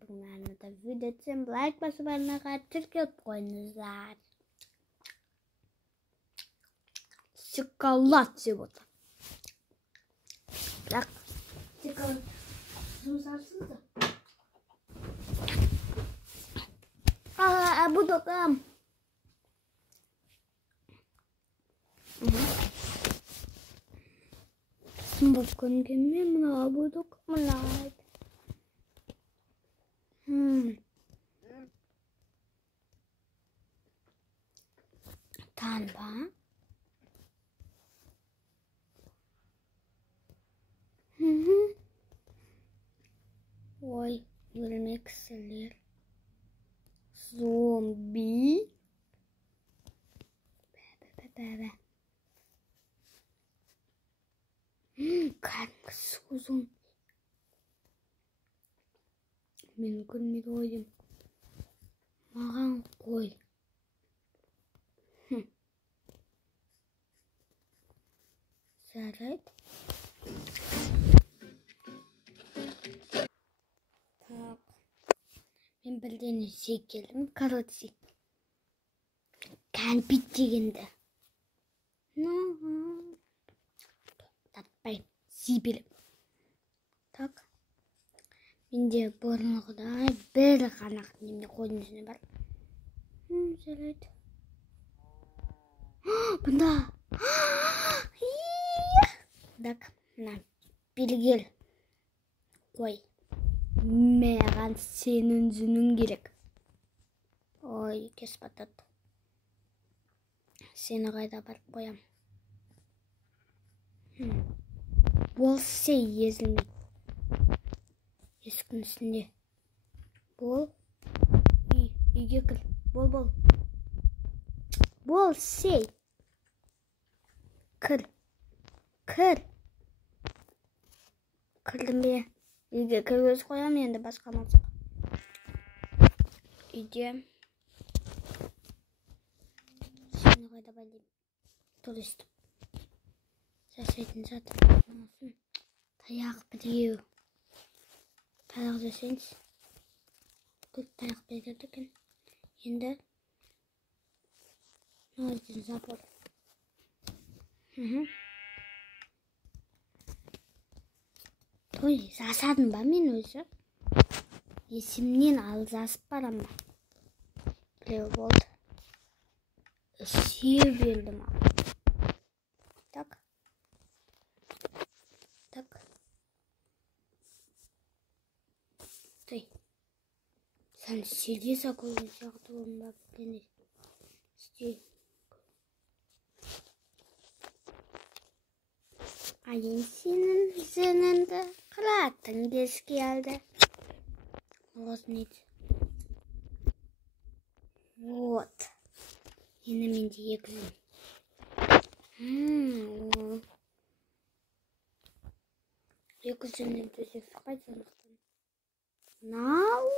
бүгін арнада видео түсем, лайк басып арнаға тіркеліп қойыңыздар. Шоколад жеп отыр. Бірақ шоколад жұмсарсыз да. Бұл доқам. Сымбап көрінгенмен мұна бұл доқам ұнайды. Танба. Ой, өлмексілер. Зомби. Бәбі. Кәдімгі су зомби. Мен көрмеді ойдым. Маған қой. Жарайды. Так. Мен бірден жек келдім. Короче. Кәмпит дегенді. Татпай. Сипеліп. Так. Менде бұрынғыдай бір қанақ немде қойдың жүзіне бар. Жарайды. Бұнда. Так, на, белгел. Қой. Маған сенің жүнің керек. Ой, кес батат. Сені қайда барып қоям. Болсе езілмей. Ескін үстінде. Бол. Үйге кіл. Бол. Бол, сей. Кір. Кірдім бе? Үйге кіргіз қоям енді басқа мақсат. Үйде. Сені қайда байлайым. Турист. Жасайтын жатыр. Таяқ біреу. Таяқ жасайыныз. Көп таяқ береді екен. Енді. Нөздің забор. Той, жасадым ба мен өзі? Есімнен алжасып барам ба? Біреу болды. Үсе бердім ал. Так. Той. Сән сердеса көзін сияқты болым ба білден істей. Айын сенің жүзініңді қыраттың кез келді. Оғыз нейді. Вот. Енді менде екі жүн. Екі жүннен төсек сұқпайды сондықтан. Нау.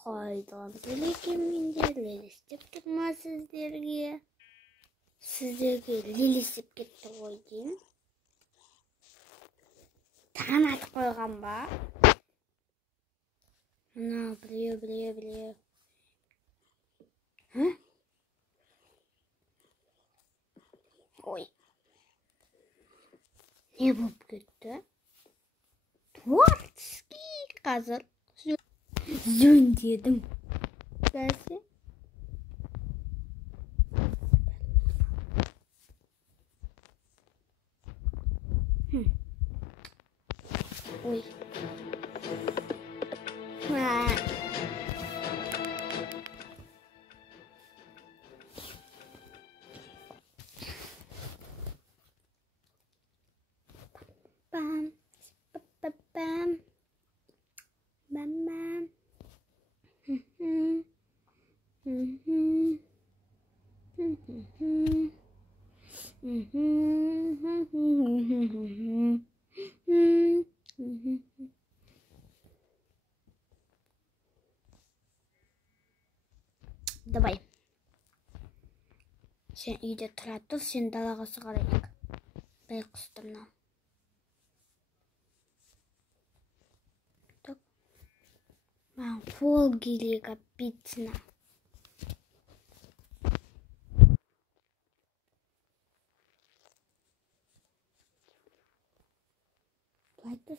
Қайдан келекен менде лелестеп тұрма сіздерге. Сіздерге лелесіп кетті ғой дейін. Таған атып қойған ба? Мына біреу. Ой. Не болып кетті? Творческий қазір. Жөн дедім. Бәсе? Ой. Бам. Давай. Sen үйде тұра тұр, сен далаға шығарайық. Бәй құстымна. Фол керек обидно. Айтыс.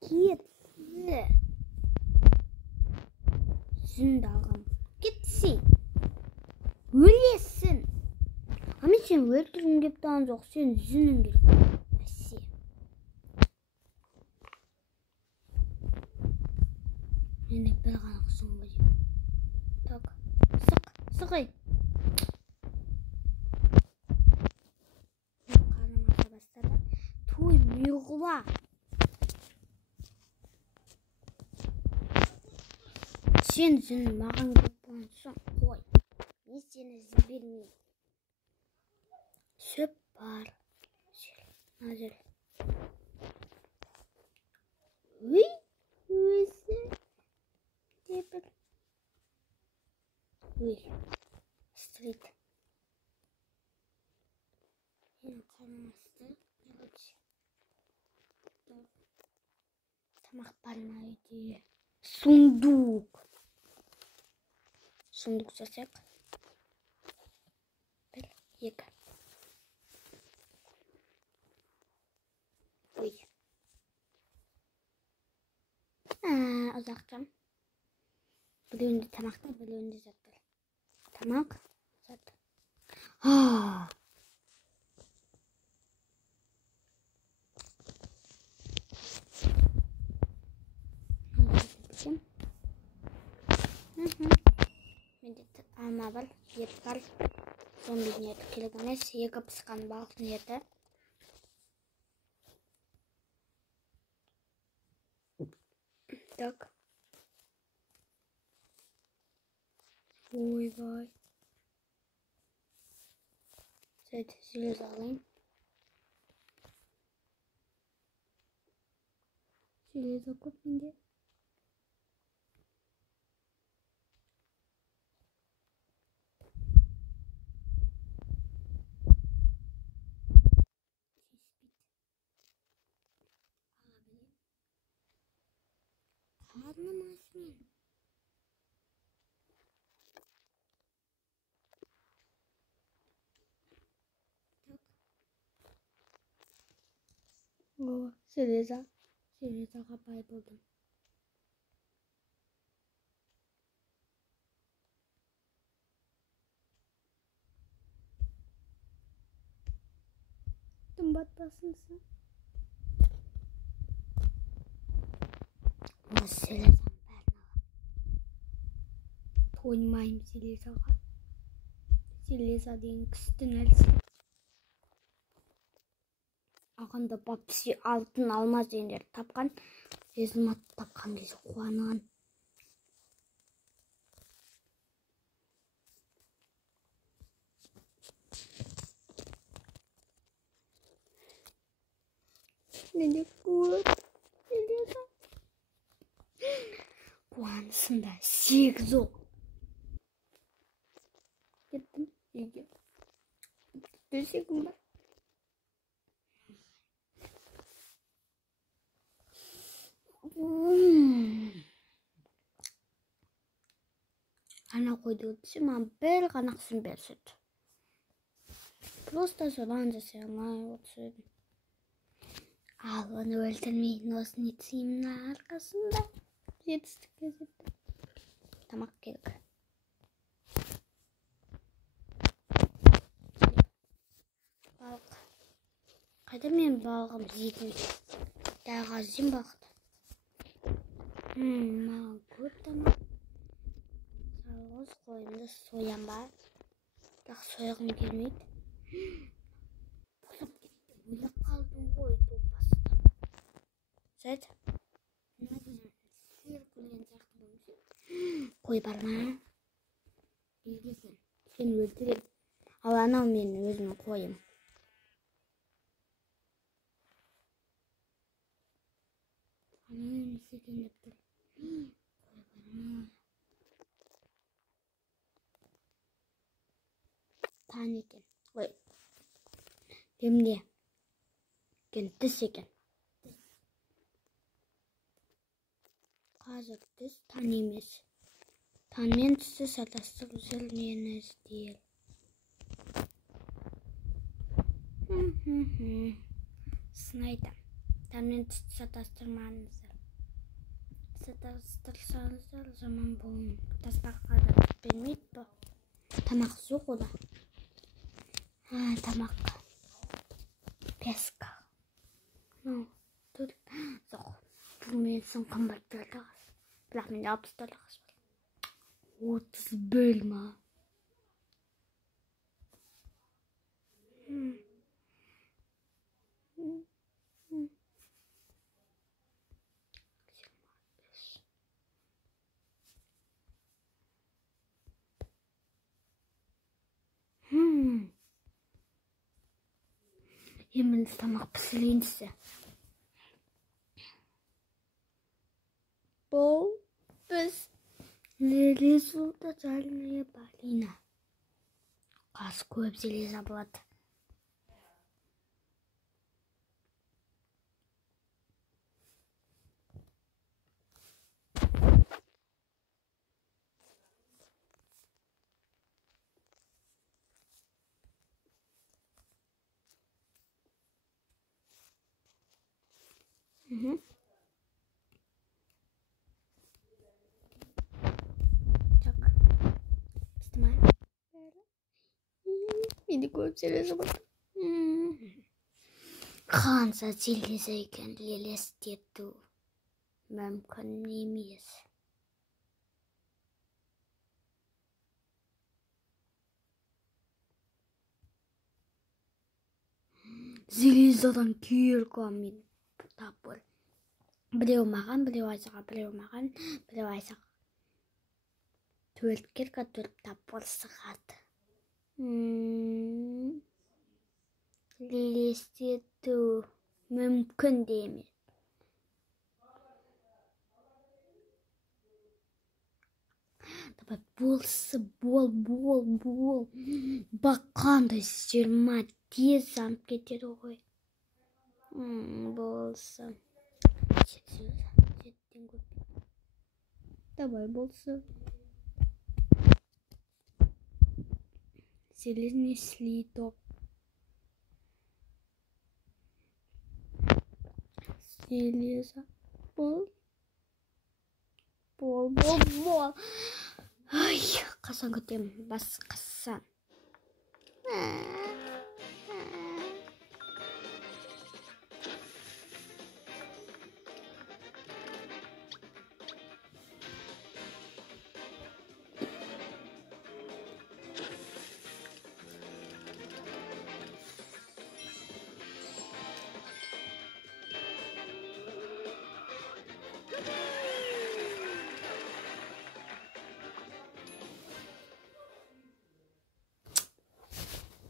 Кетті. Жүнді алғам. Кетсей. Өлесін. Ами сен өлтіргім кеп тұрған жоқ. Сен жүнің керек. Бәсе. Мен бір ғана құсың көрейім. Так. Сықай. Қарным аша бастады. Той мүйғыла. Сен жүн маған кеп тұрған соң қой. Мен сені жібермеймін. Шөп бар. Назыр. Өй, өзі. Дебіл. Өй, стрит. Мен қармасты. Тамақ бар ма үйде? Сундук. Сундук жасақ. Бір, екі. Ой. Ұзақтым. Біреуінде тамақтар, біреуінде заттар. Тамақ, зат. Менде алма бар, ет бар. Зомбидің еті керек емес, екі пысқан балықтың еті. Так. Ойбай. Сөйт, желез алайын. Желез көп менде. Қарным аш мен. Так. Железаға бай болдым. Тым батпасынсың. Железаның бәрін алам. Тоймайым железаға. Железа деген күшті нәрсе. Ағанда бапси алтын алмаз дегендер тапқан. Результат тапқан кезде қуанған. Неде көп. Железа. Қуанысында 8 ол. Кеттім үйге. Төсегім бар. Ана қойды өтсе, маған бір қанақсын берседі. Просто содан жасай алмай отырсайдым. Ал оны өлтірмейін, осыны етсейімнің арқасында жетістікке жетті. Тамақ керек. Балық. Қайда мен балығым жейтін? Дәға жем балықты. Маған көп тамақ. Жалғыз қойымды соям бар. Бірақ сояғым келмейді. Босап кетті. Ойлап қалдым ғой топасты. Сөйт. Сыр көрген сияқты болмыш. Қой бар ма? Белгісін. Сен өлтірем. Ал анау мен өзімнің қойым. Анау емес екен деп тұр. Қой бар ма? Тан екен. Ой. Кемде? Екен, тіс екен. Қазір түс таң емес. Таңмен түсті сатастық үзел мені іздейл. Сын айтам. Таңмен түсті сатастырмаңыздар. Сатастырсаңыздар жаман болың. Тастаққа да бермейді бо. Тамақ жоқ ода. Тамақ. Песка. Жоқ. Бұл мен сын қымбат төлдіғыз. Бірақ мен 60 төлдіғыз бар. 30 бөлма. Емін тамақ пісірейінсі. Бұл біз Лелезуды жальная балина. Қаз көп зелеза болады. Так. Снимаем. Мені көп зелеза болады. Қанша зелеза екен елестету мүмкін емес. Зелезадан керка мен тапыр. Біреу маған, біреу Айсаға, біреу маған, біреу Айсаға. 4 керка 4 тапыр сығады. Елестету мүмкін деймін. Давай болсы, бол. Баққандай 20 тез замп кетеді ғой. Болсы. Давай болсы. Железный слиток. Железо. Бол. Ай, қасан көтем, бас қасан.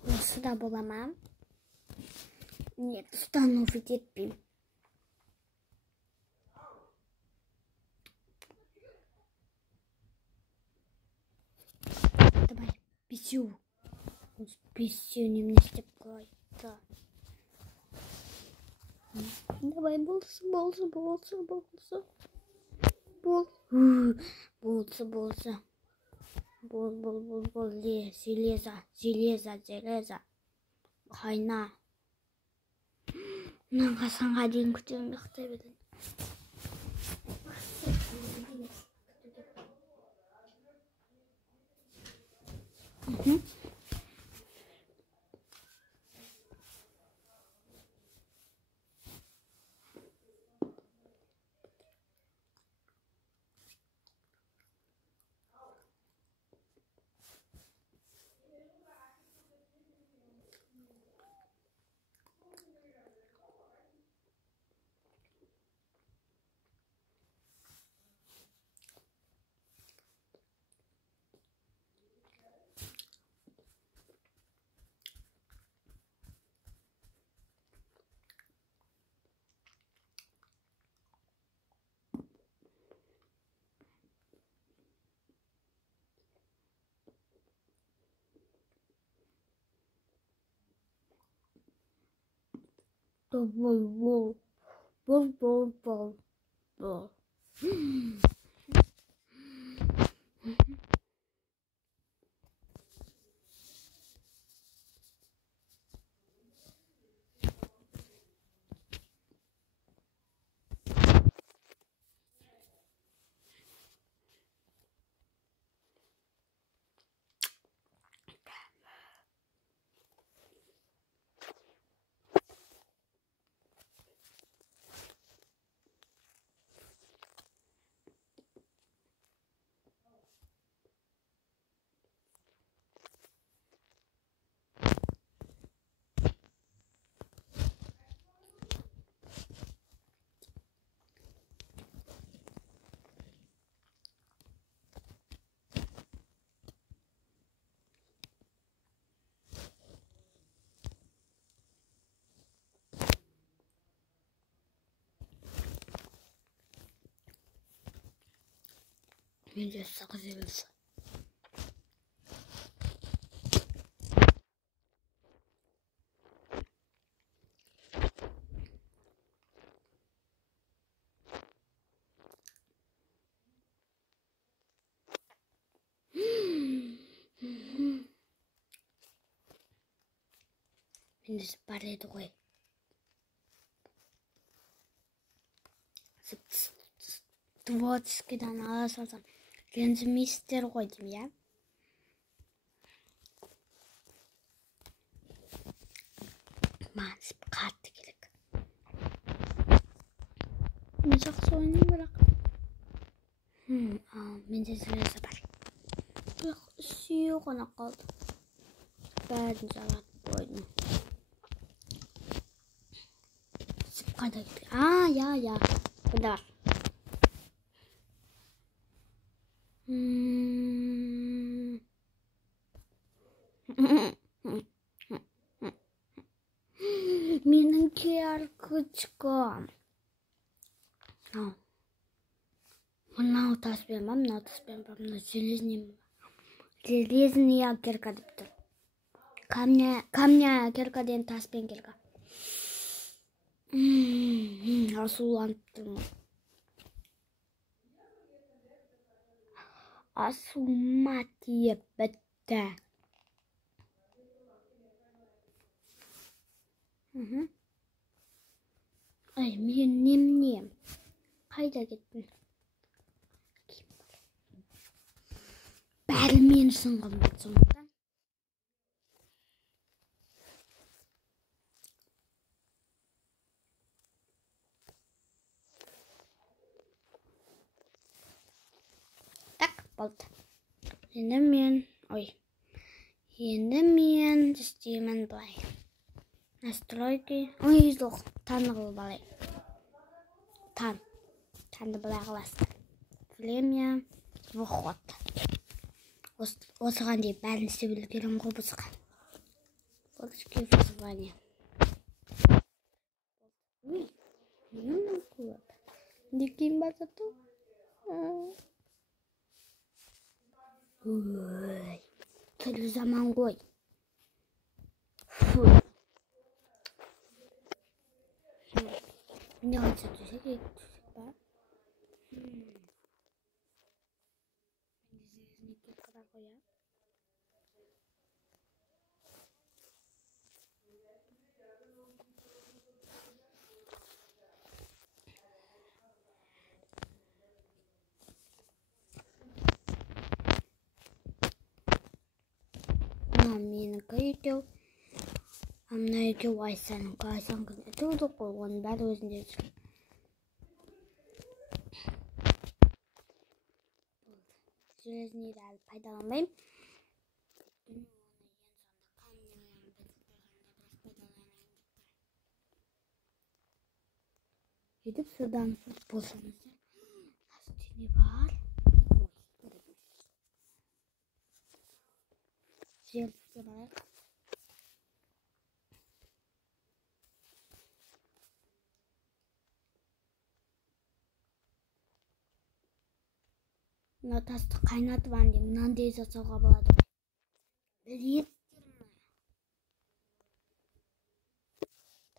Осы да боламам. Нет, установить етпейм. Давай, бесеу. Бесеу немен істеп қойды. Давай, болсы. Бол. Железа. Қайна. Мұнан қасанға дейін күтемін ұқтай бетін. Бол. Менде сағыз емес. Менде бар еді ғой. Творческийдан ала салсам, ренжімейсіздер ғой деймін, я? Маған қатты керек. Мен жақсы ойнаймын, бірақ. Менде зілесі бар. Бірақ сүйе ғана қалды. Бәрін жаратып қойдым. Қайда кетті? Я. Бұнда бар. Менің кәркүчкім. Мынау таспен ба, мынау железная кирка деп тұр. Камня киркаден таспен кирка. Асуланып тұрмын. Асума тиіп бітті. Ай, мен немнем. Қайда кеттің? Бәрі мен сынғым сондықтан. Так, болды. Енді мен істеймін былай. Настройки. Жоқ, таны қылып алайын. Танды былай қыласың. Время, выход. Осыған дейін бәрін істеп үлгерем ғой бұзған. Фоточки вызвание. Не кулап. Не киім басату? Ой, түрлі заман ғой. Фу. Не қанша төсек ба? Менікі екеу. Мына екеу Айсан күн. Өтуді қой, оның бәрі өзінде жүрген. Железнейді әлі пайдаланбайым. Едіп содан болсаңыздар. Астыне бар. Желіске барайық. Мына тасты қайнатып аңдей, мынандай жасауға болады. Білеттермі?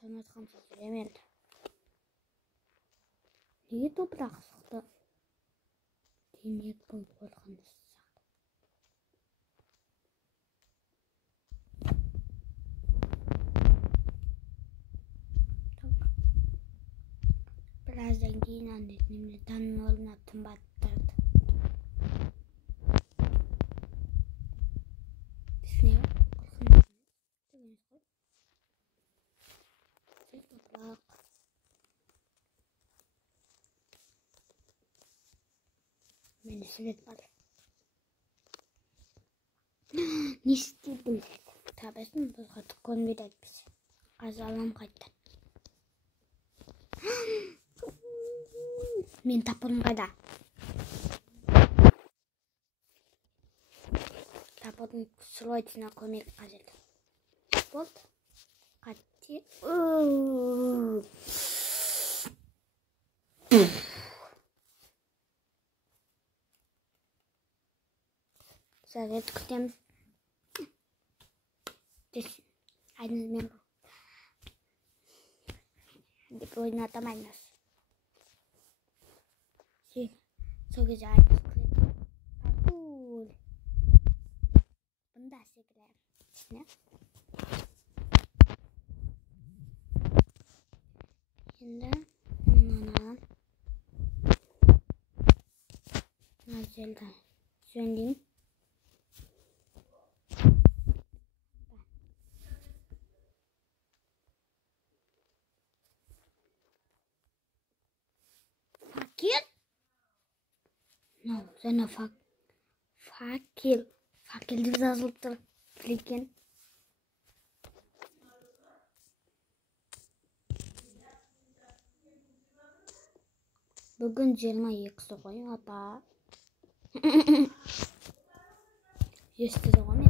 Таң атқан сөз емелді. Неге топырақ сұқты? Демек бұл қорқыныш. Birazdan кейін annemle tanın oluna tüm battırdı. Düşünüyor. Korkыныш. Meni süret var. Ne istedim? Tabesin bu katık konvid etmiş. Azalam kayıttan. Men tapırım kada. Tapırım sıraytına komek kazıldı. Болды. Қатти. Совет күтеміз. Айнызмен деп ойнатамаймыз. Сол кезде айныз күледі. Паркур. Бұнда секірем. Түсіне? Şimdi bundan Nazel'den söyleyeyim. Fakir? No, sana fakir. Fakir diye yazılıptır. Flikin. Bugün 22'si qo'y, ota. Yestidi qo'y men.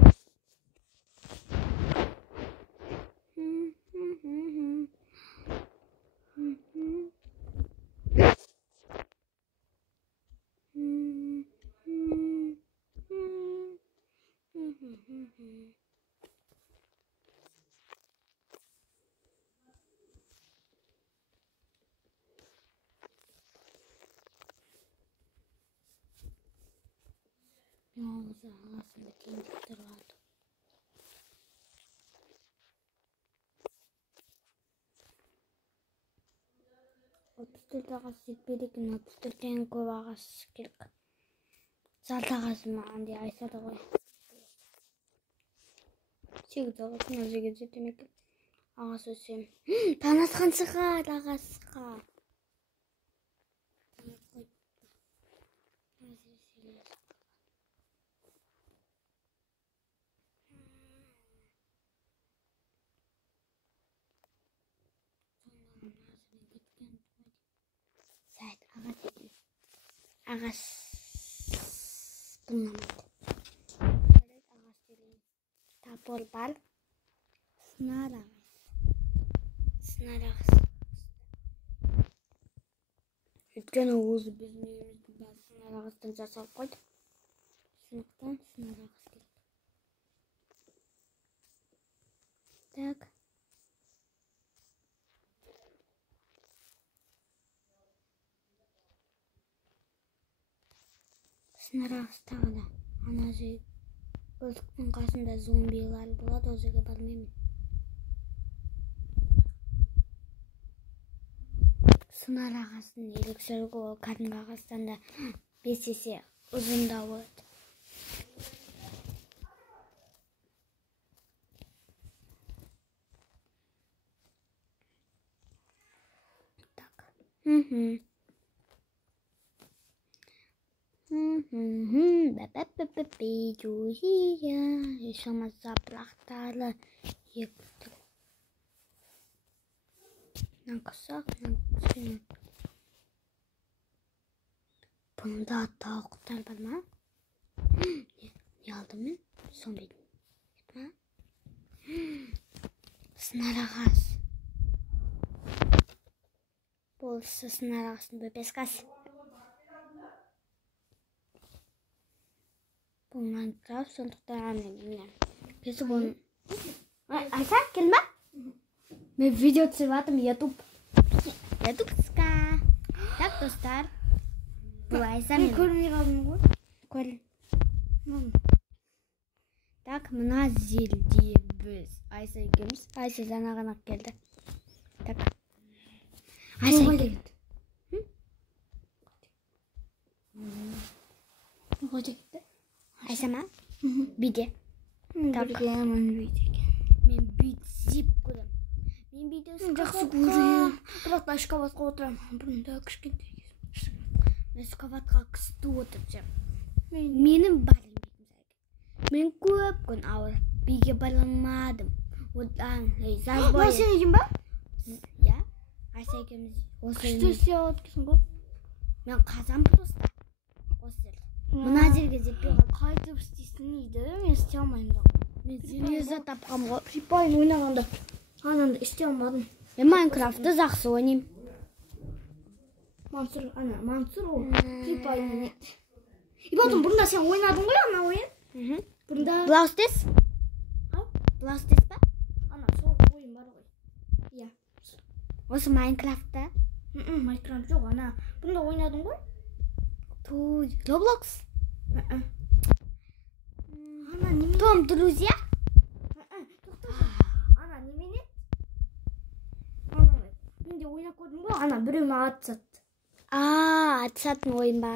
Yolumuz arasında kendikleri vardı. Otuz ағасы жетпейді екен, 34-тен көп ағасы керек. Салт ағасы маған де айтады ғой. 8 ағасы өзіге жетем екен. Ағасы өсем. Танысқан шығар ағасыға. Sayt ağaç dedi. Ağaç bulunamadı. Evet ağaç dedi. Tapol bal. Sınar ağaç. Sınar ağaç. Өйткені өзі біздің үйімізді sınar ağaçтан жасалып қойды. Сондықтан sınar ağaç керек. Так. Sınar ağaçтағы да. Ана жер көліктің қасында зомбилар болады, ол жерге бармаймын. Sınar ağacının ерекшелігі ол кәдімгі ағаштан да 5 есе ұзындау болады. Так. Yaşamaz yapraklarla yıktı. Nakasa, nakasa. Bunda tavuklar var mı? Ne aldım ben? Son benim. Yapma. Sınar ağaç. Bolsa sınar ağaçın böbes kas. Bu Minecraft sonuçta annemle. Kızı bunu. Ayşe gelme. Ben video çevirdim YouTube. YouTube'ska. Так, достар. Бұл Айса мен көрмей қалдым ғой. Көрін. Так, мына жерде біз Айса екеуміз. Айса жаңа ғана келді. Так. Айса келді. Қойдекті. Айса ма? Биде. Бірге мен бүйдек. Мен бүйт зеп көрем. Мен бүйді Жақсы көрем. Бірақ та шкафатқа отырам. Бұрында кішкентай. Мен шкафатқа қысты отырып жем. Менің барым бейтім. Мен көп күн ауырып биге бара алмадым. Одан жаз бойы. Сен екен ба? Я? Айса екеуміз осы Күшті істей алады екенсің ғой. мен қазан просто. Осы жерде. Мына жерге жетпей қалды. Қайтып істейсің дейді. Мен істей алмаймын да. Мен железа тапқам ғой. Припайн ойнағанда ананды істей алмадым. Мен Майнкрафтты жақсы ойнаймын. Мансұр ғой. Припайн ойнайды. Ибатым, бұрында сен ойнадың ғой ана ойын? Бұрында... Блаустес? Блаустес ба? Ана, сол ойын бар ғой. Иә. Осы Майнкрафтта? Майнкрафт жоқ, ана. Бұрында ойнадың ғой? Роблокс? Ана, немене? Том, друзья? Ана, немене? Ана, мен де ойнап көрдім ғой? Ана, біреуіне атсат. Атысатын ойын ба?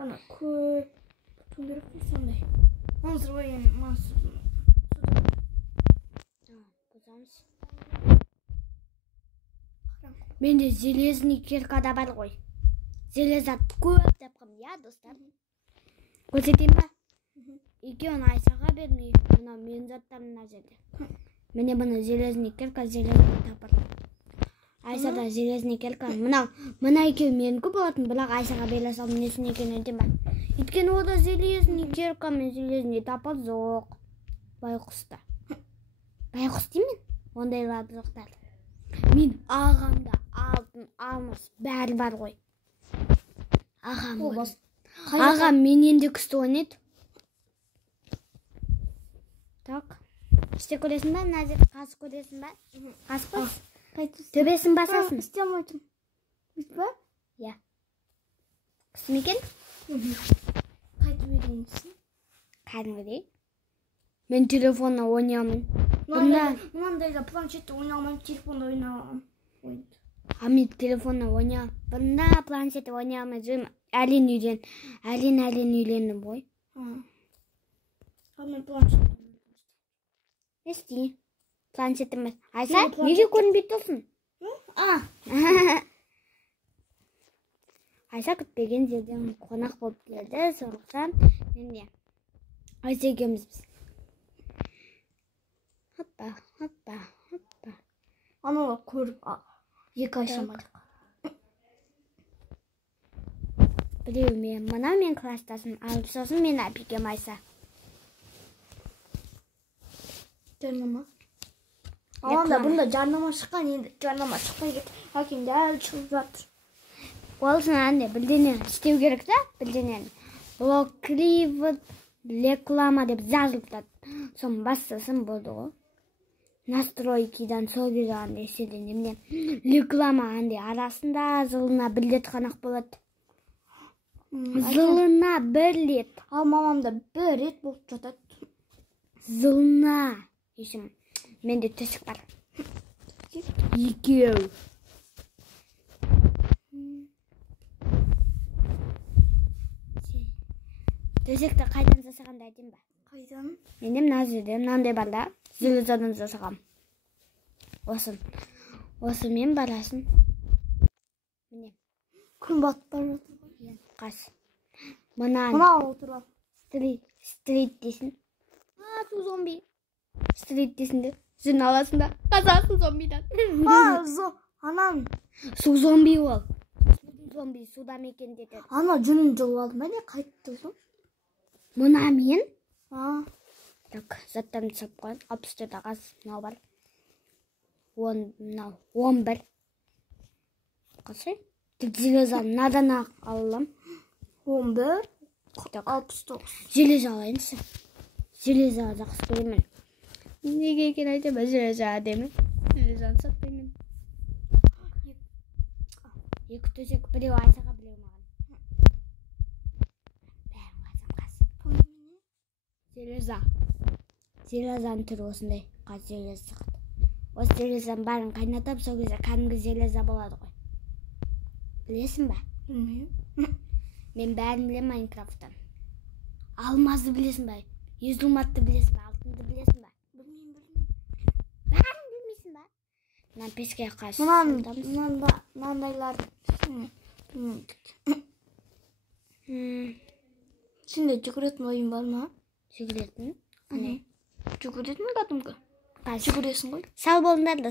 Ана, көп түндіріп сондай. Мансұр ойын, Мансұр. Бұзамыз. Менде железный киркада бар ғой. Железат көп тапқым, я, достар? Көрсетейін ба? Екеуін Айсаға бермей, мына мен заттарым мына жерде. Міне бұны железный кирка, железный тапыр. Айсада железный кирка. Мына екеу менікі болатын, бірақ Айсаға бере салым несін екен өтем ба? Өйткені ода железный кирка мен железный тапыр жоқ. Байқұста. Байқұс деймін? Ондайларды жоқтар. Мен ағамда алтын, алмас бәрі бар ғой. Ағам менен де күшті ойнайды. Так. Іште көресің ба? Мына жерде қасық көресің ба? Қасық қос. Төбесін басасың. Істей алмайтын. Бүйтіп ба? Я. Күшті ме екен? Қайтып үйренесің? Кәдімгідей. Мен телефонна ойнаймын. Мынандайда планшетте ойнамаймын, телефонда ойнамаймын. Мен телефонна ойнаймын. Бұрында планшетте ойнаймын жүрмін. Әлен үйлендім ғой. Мен планшетте. Ести. Планшетіміз. Айса, неге көрінбейді olsun? Айса күтпеген жерден қонақ болып келді. Сондықтан мен де Айса екеуміз біз. Хоппа. Анауға көріп, екі ай шамадық. Біреу мен класстасын алып сосын мен әпекем Айса. Жарнама. Аланда бұнда жарнама шыққан, енді жарнама шықпай кетті. Әкемде әлі шығып жатыр. Олсын әнде білденен істеу керек та, білденен. Блокливы реклама деп жазылып тұрады. Сон бастасын болды ғой. Настройкидан сол кезағанда еседен емден. Реклама әнде арасында жылына бір рет қанақ болады. Жылына бір рет. Ал мамамда бір рет болып жатады. Жылына. Ешім, менде төсік бар. Екеу. Төсекті қайдан жасағанда айтайын ба? Қайдан? Менде мына жерде мынандай бар да, железадан жасағам. Осы мен барасын. Міне. Күн батып бара жатыр. Қас. Мына отыра. Стрит дейсің. Су зомби. Стрит дейсің де. Жүн аласында. Қазасын зомбидан. Анан. Су зомби ол. Зомби суда мекен деді. Ана жүнін жылып алды ма не қайтты сол? Мына мен? Так, заттарымды сап қойын. 64 ағас мынау бар. 11. Қасы? Тек железаны надан алам. 11. 69. Железа алайыншы. Железа жақсы көремін. Неге екен айтама железа демін. Железаны сатпаймын. Екі төсек, біреу Айсаға, біреу маған. Бәрін қайсам қас. Зелезаның түрі осындай. Қаз зелеза қыды. Осы зелезаның бәрін қайнатып, сол кезде кәдімгі зелеза болады ғой. Білесің бе? Білмеймін. Мен бәрін білем Майнкрафттан. Алмазды білесің бе? Езулматты білесің бе? Алтынды білесің бе? Білмеймін. Бәрін білмейсің бе? Мына песке қайшы. Мынандайлар білмеймін. Сенде жүгіретін ойын бар ма? Жүгіретін? Ане? Жүгіретін кәдімгі. Қайсы? Жүгіресің ғой. Сау болыңдар да